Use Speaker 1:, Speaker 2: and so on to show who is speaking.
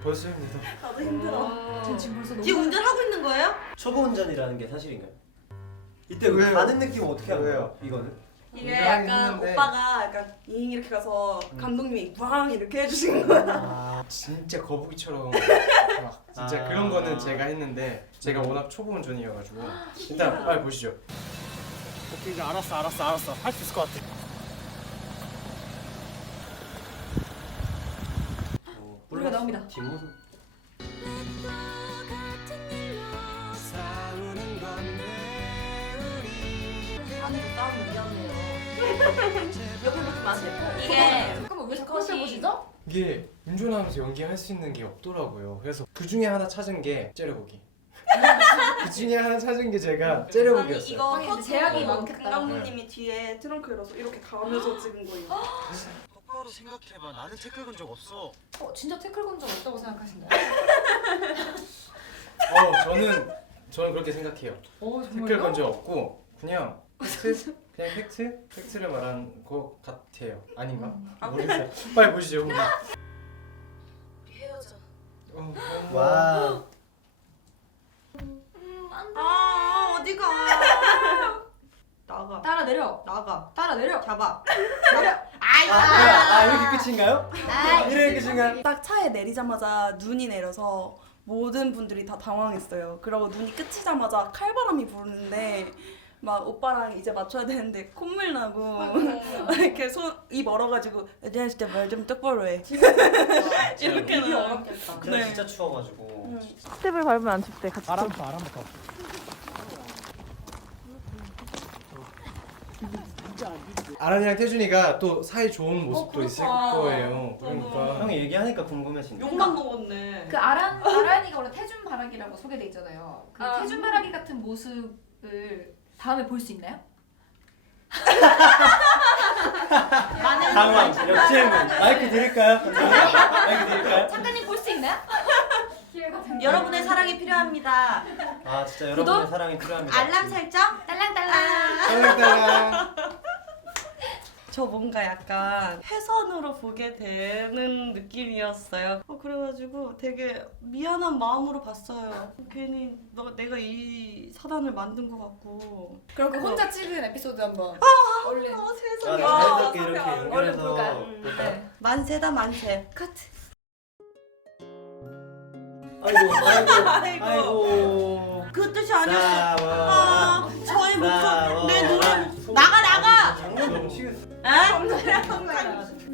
Speaker 1: 벌써 힘들어.
Speaker 2: 나도 힘들어.
Speaker 3: 전 지금 벌써 너무
Speaker 2: 지금 운전하고 있는 거예요?
Speaker 4: 초보 운전이라는 게 사실인가요? 이때
Speaker 1: 왜요?
Speaker 4: 가는 느낌은 어떻게 하는
Speaker 1: 왜요?
Speaker 4: 거예요? 이거는?
Speaker 2: 이게
Speaker 1: 운전하긴
Speaker 2: 약간
Speaker 1: 했는데.
Speaker 2: 오빠가 약간 잉 이렇게 가서 감독님이 왕 이렇게 해주신 거야.
Speaker 4: 아,
Speaker 1: 진짜 거북이처럼 막 진짜
Speaker 4: 아.
Speaker 1: 그런 거는 제가 했는데 제가 워낙 초보 운전이어가지고 일단 빨리 보시죠.
Speaker 4: 오케이 이제 알았어 할 수 있을 것 같아.
Speaker 3: 노래가 나옵니다.
Speaker 4: 뒷모습.
Speaker 2: 안으로 따면 미안해요. 옆에 보지 마세요. 이게
Speaker 3: 잠깐만 왜 자꾸 옆에 보시죠?
Speaker 1: 이게 운전하면서 연기할 수 있는 게 없더라고요. 그래서 그 중에 하나 찾은 게 째려보기. 그 중에 하나 찾은 게 제가
Speaker 2: 아니
Speaker 1: 째려보기였어요.
Speaker 2: 이거
Speaker 3: 하긴
Speaker 2: 터치
Speaker 3: 제약이
Speaker 2: 강
Speaker 3: 많겠다.
Speaker 2: 감독님이 뒤에 트렁크 열어서 이렇게 가면서 찍은 거예요.
Speaker 4: 똑바로 생각해봐. 나는 태클 건 적 없어.
Speaker 3: 진짜 태클 건 적 없다고 생각하신가요?
Speaker 1: 저는 그렇게 생각해요. 태클 건 적 없고 그냥 팩트를 말한 것 같아요. 아닌가? 모르겠어요. 빨리 보시죠.
Speaker 2: 헤어져.
Speaker 4: 와.
Speaker 2: 아 어디가? 나가.
Speaker 3: 따라 내려.
Speaker 2: 나가.
Speaker 3: 따라 내려.
Speaker 2: 잡아.
Speaker 3: 내려.
Speaker 4: 이렇게 끝인가요? 이렇게 끝인가요?
Speaker 2: 딱 차에 내리자마자 눈이 내려서 모든 분들이 다 당황했어요. 그러고 눈이 끝이자마자 칼바람이 부르는데 막 오빠랑 이제 맞춰야 되는데 콧물 나고 이렇게 입 얼어가지고 내가 진짜 말 좀 똑바로 해. 이렇게
Speaker 3: 이게
Speaker 2: 나요.
Speaker 3: 어렵겠다.
Speaker 4: 그날
Speaker 2: 네.
Speaker 4: 진짜 추워가지고.
Speaker 2: 스텝을 밟으면 안 춥대. 같이.
Speaker 4: 바람부터.
Speaker 1: 아란이랑 태준이가 또 사이 좋은 모습도 있을
Speaker 3: 그렇다.
Speaker 1: 거예요. 그러니까
Speaker 4: 형이 얘기하니까 궁금해진다.
Speaker 2: 욕만 먹었네.
Speaker 3: 그 아란이가 원래 태준 바라기라고 소개돼 있잖아요. 그
Speaker 2: 아.
Speaker 3: 태준 바라기 같은 모습을 다음에 볼 수 있나요?
Speaker 4: 당황, 역질문. 마이크 드릴까요? 마이크 드릴까요?
Speaker 3: 작가님 볼 수 있나요? 기회가 된다.
Speaker 2: 여러분의 사랑이 필요합니다.
Speaker 4: 아 진짜 여러분의 사랑이 필요합니다.
Speaker 2: 알람 설정.
Speaker 3: 딸랑딸랑.
Speaker 1: 딸랑딸랑.
Speaker 2: 저 뭔가 약간 회선으로 보게 되는 느낌이었어요. 그래가지고 되게 미안한 마음으로 봤어요. 괜히 내가 이 사단을 만든 것 같고.
Speaker 3: 그럼 그 혼자 찍은 에피소드 한번 얼른.
Speaker 2: 세상에.
Speaker 4: 자연스럽게 이렇게
Speaker 3: 얼른
Speaker 4: 연결해서
Speaker 3: 볼까요?
Speaker 4: 볼까요?
Speaker 3: 네.
Speaker 2: 만세다 만세. 카트.
Speaker 4: 아이고.
Speaker 2: 그 뜻이 아니었어.
Speaker 4: 싸워.
Speaker 2: 저의 목소리,
Speaker 4: 싸워.
Speaker 2: 내 노래 나가.
Speaker 4: 장난 너무 치겠어.
Speaker 2: 에?